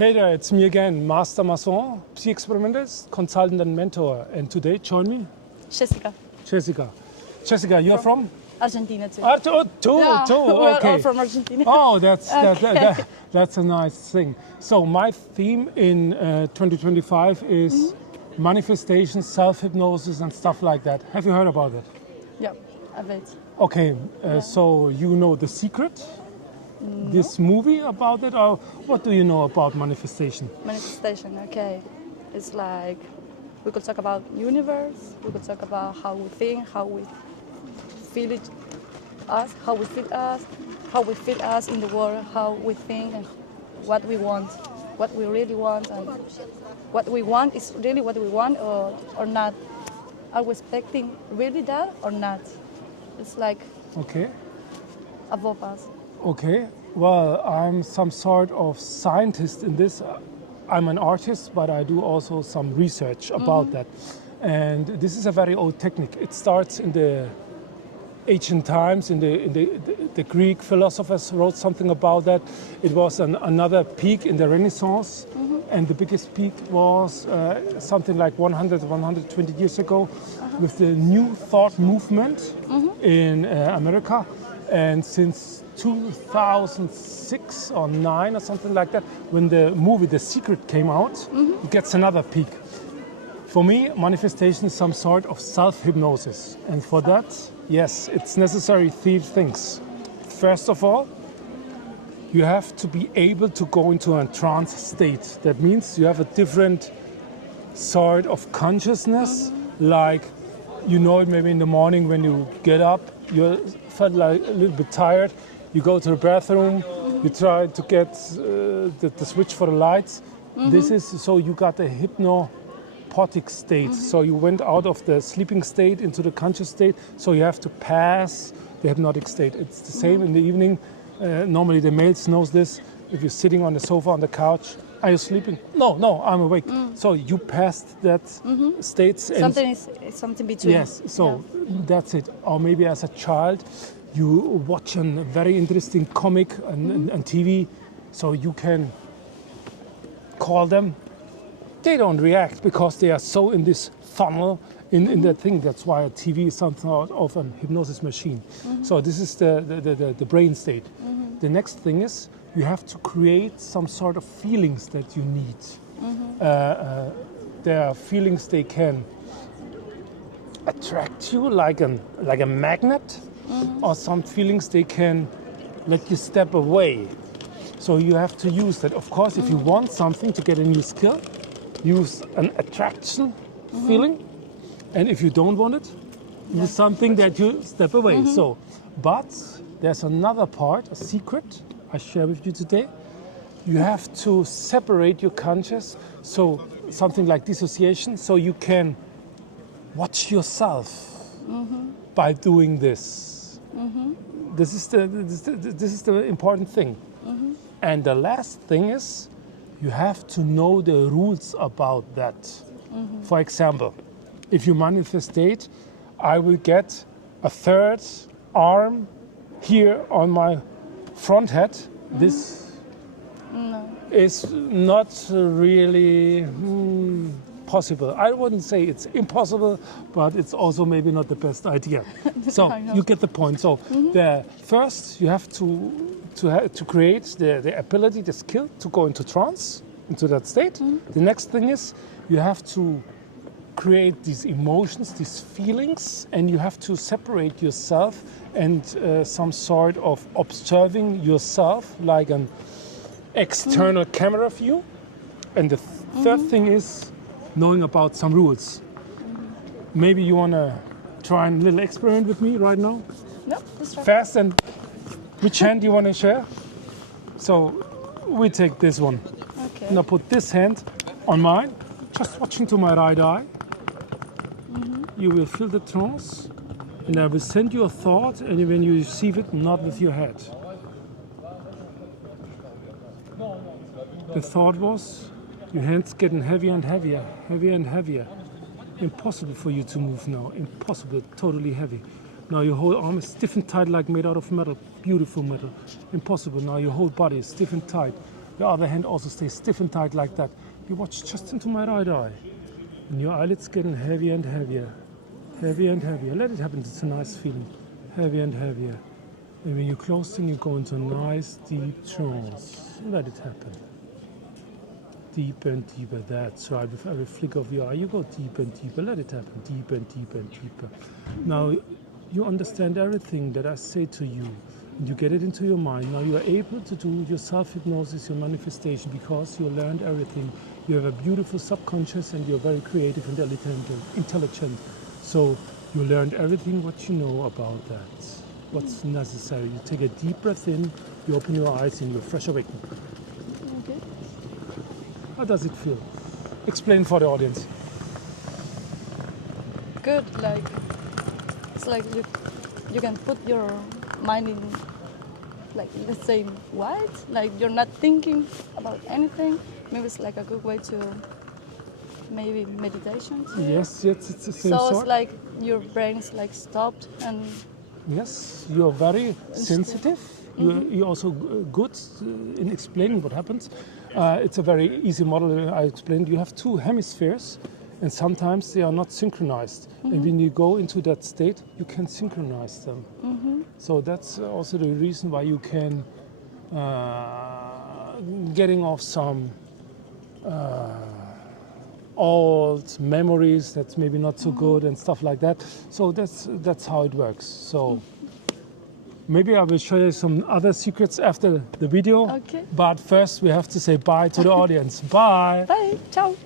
Hey there, it's me again, Master Mason, psych-experimentalist, consultant and mentor. And today, join me, Jessica. Jessica, you're from? Argentina too. Too, Yeah, we're okay. all from Argentina. Oh, that's a nice thing. So my theme in 2025 is manifestation, self-hypnosis and stuff like that. Have you heard about it? Yeah, a bit. Okay, so you know The Secret? No. This movie about it, or what do you know about manifestation? Manifestation, okay. It's like we could talk about universe, we could talk about how we think, how we feel it, us, how we feel us, how we feel us in the world, how we think and what we want, what we really want, and what we want is really what we want or not. Are we expecting really that or not? It's like above us. Okay, well, I'm some sort of scientist in this. I'm an artist, but I do also some research about that. And this is a very old technique. It starts in the ancient times, in the Greek philosophers wrote something about that. It was another peak in the Renaissance, and the biggest peak was something like 100, 120 years ago with the New Thought movement in America. And since 2006 or 9 or something like that, when the movie The Secret came out, it gets another peak. For me, manifestation is some sort of self-hypnosis. And for that, yes, it's necessary 3 things. First of all, you have to be able to go into a trance state. That means you have a different sort of consciousness, like you know it maybe in the morning when you get up, you felt like a little bit tired, you go to the bathroom, you try to get the switch for the lights. This is so you got a hypnotic state. So you went out of the sleeping state into the conscious state. So you have to pass the hypnotic state. It's the same in the evening. Normally the males knows this. If you're sitting on the sofa on the couch, are you sleeping? No, I'm awake. So you passed that states. And Something between. yes, so that's it. Or maybe as a child, you watch a very interesting comic on TV, so you can call them. They don't react because they are so in this funnel, in that thing. That's why a TV is something of a hypnosis machine. So this is the brain state. The next thing is you have to create some sort of feelings that you need. There are feelings they can attract you like a magnet, or some feelings they can let you step away. So you have to use that. Of course, if you want something to get a new skill, use an attraction feeling, and if you don't want it, use something that you step away. So, but there's another part, a secret I share with you today. You have to separate your conscious, so something like dissociation, so you can watch yourself by doing this. This is the important thing. And the last thing is, you have to know the rules about that. For example, if you manifestate, I will get a 3rd arm here on my front head. This is not really possible. I wouldn't say it's impossible, but it's also maybe not the best idea. So you get the point. So first you have to create the ability, the skill to go into trance, into that state. The next thing is you have to create these emotions, these feelings, and you have to separate yourself and some sort of observing yourself like an external camera view. And the third thing is knowing about some rules. Maybe you want to try a little experiment with me right now? No, let's try. Fast, and which hand do you want to share? So we take this one. Okay. Now put this hand on mine, just watching to my right eye. You will feel the trance, and I will send you a thought, and when you receive it, nod with your head. The thought was, your hands getting heavier and heavier, heavier and heavier. Impossible for you to move now, impossible, totally heavy. Now your whole arm is stiff and tight like made out of metal, beautiful metal. Impossible, now your whole body is stiff and tight. Your other hand also stays stiff and tight like that. You watch just into my right eye. And your eyelids getting heavier and heavier. Heavier and heavier. Let it happen. It's a nice feeling. Heavier and heavier. And when you close them, you go into a nice deep trance. Let it happen. Deeper and deeper. That's right. With every flick of your eye, you go deeper and deeper. Let it happen. Deeper and deeper and deeper. Now, you understand everything that I say to you. And you get it into your mind. Now you are able to do your self-hypnosis, your manifestation, because you learned everything. You have a beautiful subconscious and you're very creative and intelligent. So you learned everything what you know about that. What's necessary. You take a deep breath in, you open your eyes and you're fresh awakened. Okay. How does it feel? Explain for the audience. Good, like it's like you can put your mind in, like, let's say white, like you're not thinking about anything. Maybe it's like a good way to maybe meditation too. Yes, it's the same So sort. it's like your brain is like stopped and Yes, you're very sensitive. You're also good in explaining what happens. It's a very easy model I explained. You have two hemispheres and sometimes they are not synchronized. And when you go into that state, you can synchronize them. So that's also the reason why you can getting off some old memories that's maybe not so good and stuff like that. So that's how it works. So maybe I will show you some other secrets after the video. Okay. But first we have to say bye to the audience. Bye. bye, ciao.